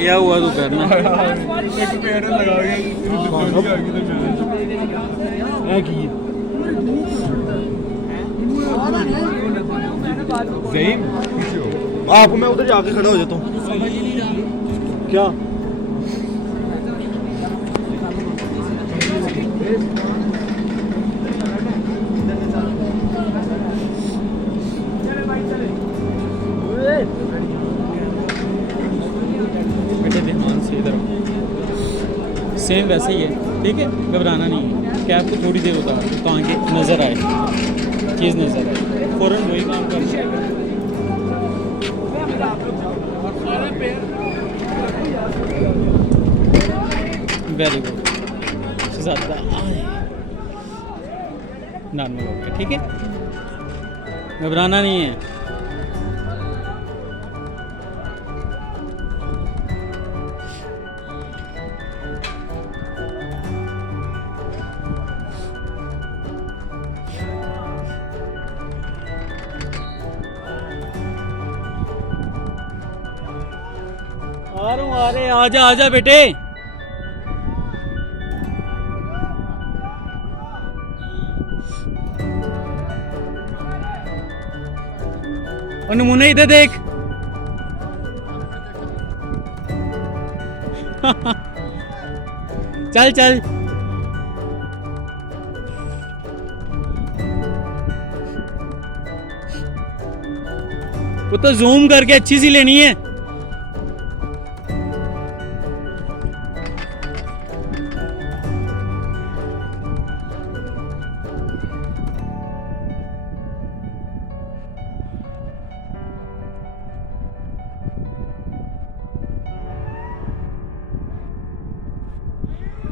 क्या हुआ तू करना एक पैर लगा के आ गई तो मैं की ज़हीन आपको मैं उधर जाके खड़ा हो जाता हूँ। क्या बेटे ध्यान से इधर सेम वैसे ही है, ठीक है, घबराना नहीं है। कैब को थोड़ी देर उतार दो तो आगे नज़र आए, चीज़ नज़र आए, फ़ौरन वही काम कर। वेरी गुड, ज़्यादा नॉर्मल हो गया, ठीक है, घबराना नहीं है। आ रहा हूँ, आ रहे, आजा आजा बेटे। और नमूने इधर देख। चल चल वो तो जूम करके अच्छी सी लेनी है।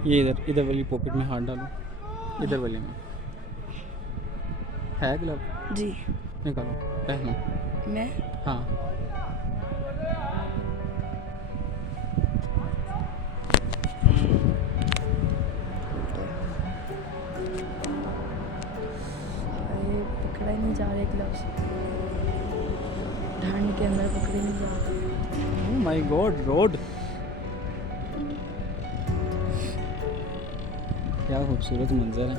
ये इधर इधर वाली पॉकेट में हाथ डालो, इधर वाले में है ग्लव, जी निकालो पहनो। मैं हाँ अरे पकड़ा ही नहीं जा रहे ग्लव्स, ठंड के अंदर पकड़े नहीं जा रहे। ओह माय गॉड, रोड क्या खूबसूरत मंजर है।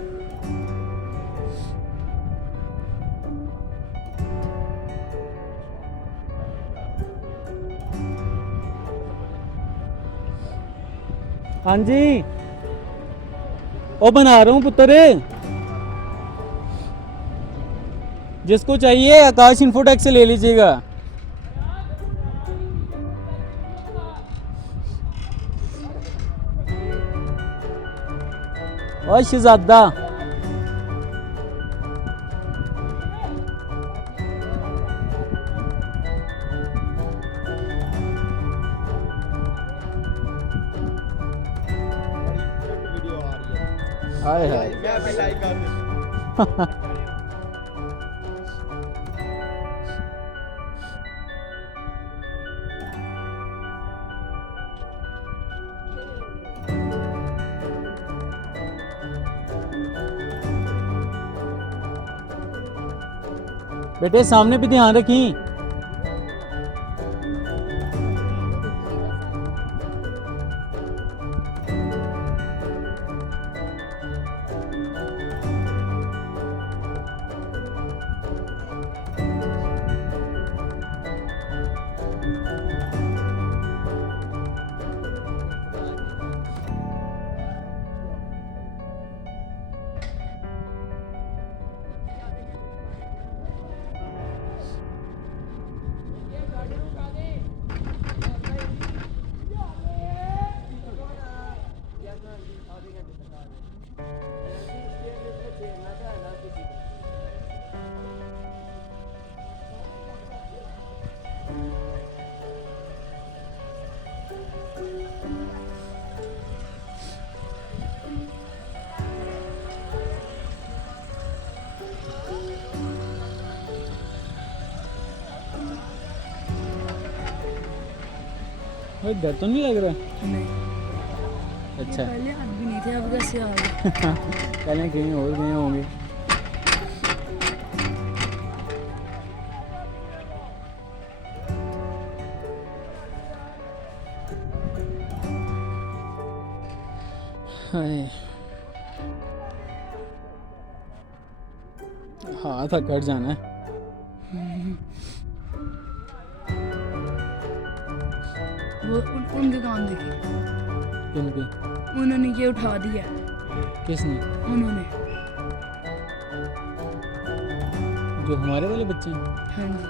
हाँ जी, ओ बना रहा हूँ पुत्र, जिसको चाहिए आकाश इन्फोटेक से ले लीजिएगा। और शहजादा हाय हाय मैं अभी लाइक कर दूँ। बेटे सामने भी ध्यान रखी। भाई डर तो नहीं लग रहा? नहीं अच्छा पहले हाथ भी नहीं थे, अब कैसे आ गए? पहले कहीं और गए होंगे। हाय हाथ कट जाना है। वो उनके काम देखे, किनकी? उन्होंने ये उठा दिया। किसने? उन्होंने। जो हमारे वाले बच्चे हैं। हाँ जी।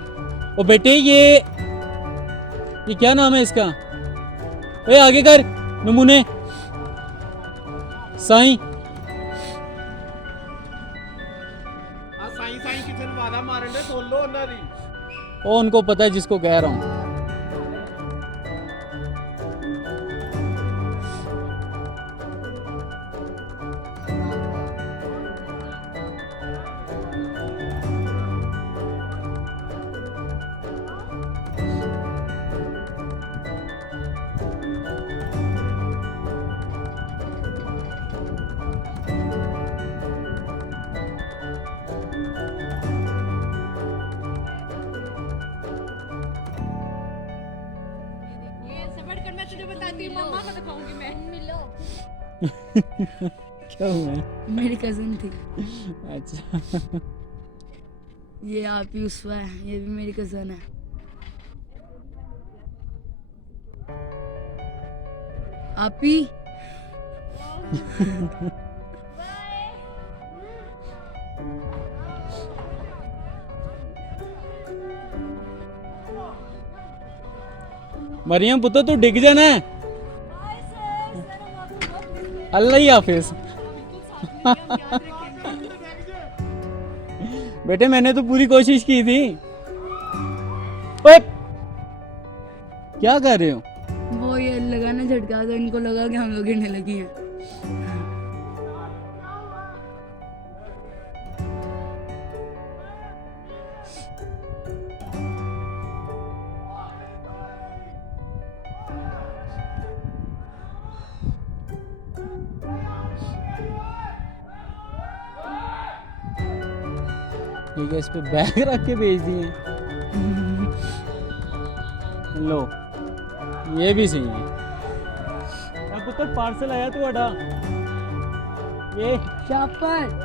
ओ बेटे ये क्या नाम है इसका? ए आगे कर नमूने। साईं साईं साईं किसे वादा मारन दे सुन लो ਉਹਨਾਂ ਦੀ। ओ उनको पता है जिसको कह रहा हूँ। क्या हुआ है? मेरी कज़न थी। अच्छा ये आप ही उसवा है, ये भी मेरी कज़न है। आप ही मरियम पुत्र तू डिग जाना है। अल्लाह ही हाफिज। बेटे मैंने तो पूरी कोशिश की थी। ओए क्या कर रहे हो? वो ये लगाना झटका तो इनको लगा कि हम लोग गिरने लगी हैं। ठीक है इस पे बैग रख के भेज दिए। लो ये भी सही है। अब पुत्र पार्सल आया तो अड़ा ये शापर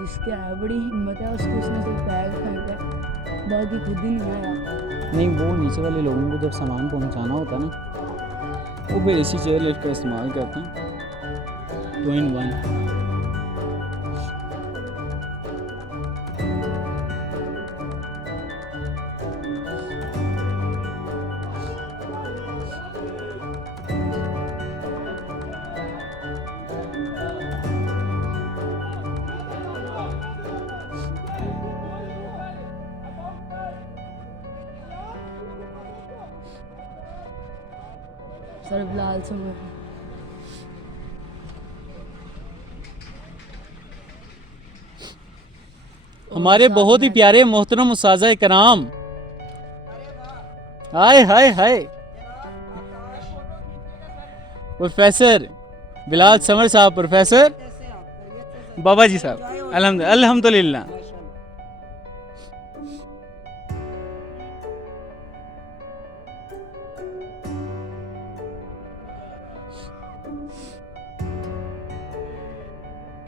जिसके है बड़ी हिम्मत है उसको उसने सिर्फ बैग फेंका, बाकी खुद ही नहीं आया। नहीं वो नीचे वाले लोगों को जब सामान पहुंचाना होता है ना वो फिर इसी चेयर लिफ्ट का इस्तेमाल करते हैं 2 in 1। सर बिलाल से हमारे बहुत ही प्यारे मोहतरम उस्ताज़ कराम। हाय हाय हाय प्रोफेसर बिलाल समर साहब। प्रोफेसर बाबा जी साहब अल्हम्दुलिल्लाह।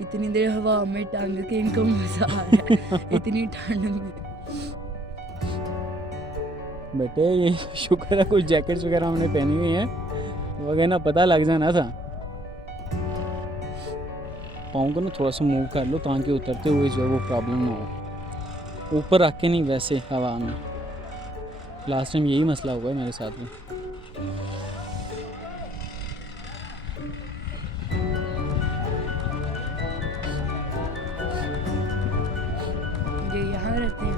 इतनी देर हवा में टांग के इनको मजा आ रहा है इतनी ठंड में। बेटे ये शुक्र है कुछ जैकेट्स वगैरह हमने पहनी हुई हैं वगैरह ना पता लग जाना था। पाँव को ना थोड़ा सा मूव कर लो ताकि उतरते हुए जो है वो प्रॉब्लम ना हो। ऊपर रख के नहीं वैसे हवा में। लास्ट टाइम यही मसला हुआ है मेरे साथ में। ये यहाँ रहते हैं।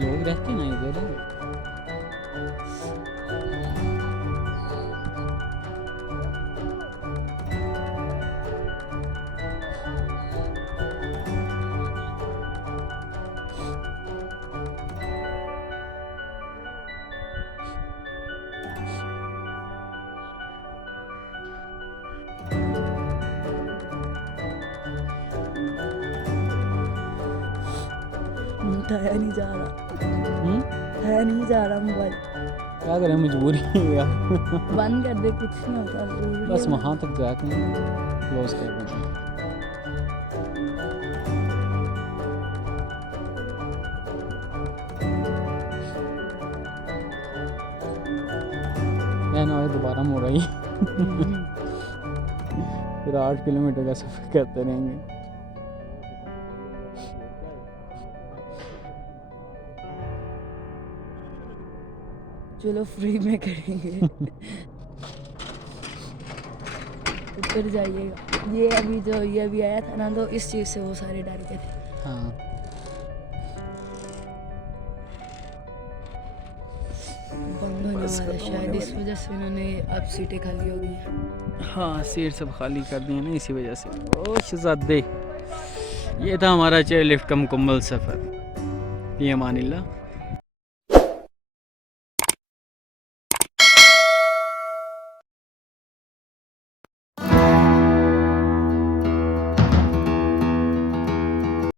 लोग रहते हैं ना इधर। उठाया नहीं जा रहा, है नहीं जा रहा मोबाइल। क्या करें, मजबूरी है यार। बंद कर दे, कुछ नहीं होता, जरूरी बस है। वहाँ तक जाके क्लोज कर दें। या ना दोबारा मुड़ आई। फिर 8 किलोमीटर का सफ़र करते रहेंगे। चलो फ्री में करेंगे। ऊपर जाइएगा। ये अभी आया था ना, तो इस चीज़ से वो सारे डर गए थे। हाँ बंद होने वाला है शायद, इस वजह से उन्होंने अब सीटें खाली हो गई हैं। हाँ, सीट सब खाली कर दी है ना इसी वजह से। ओ शहजादे, ये था हमारा चेयर लिफ्ट का मुकम्मल सफ़र। फ़ी अमानिल्लाह।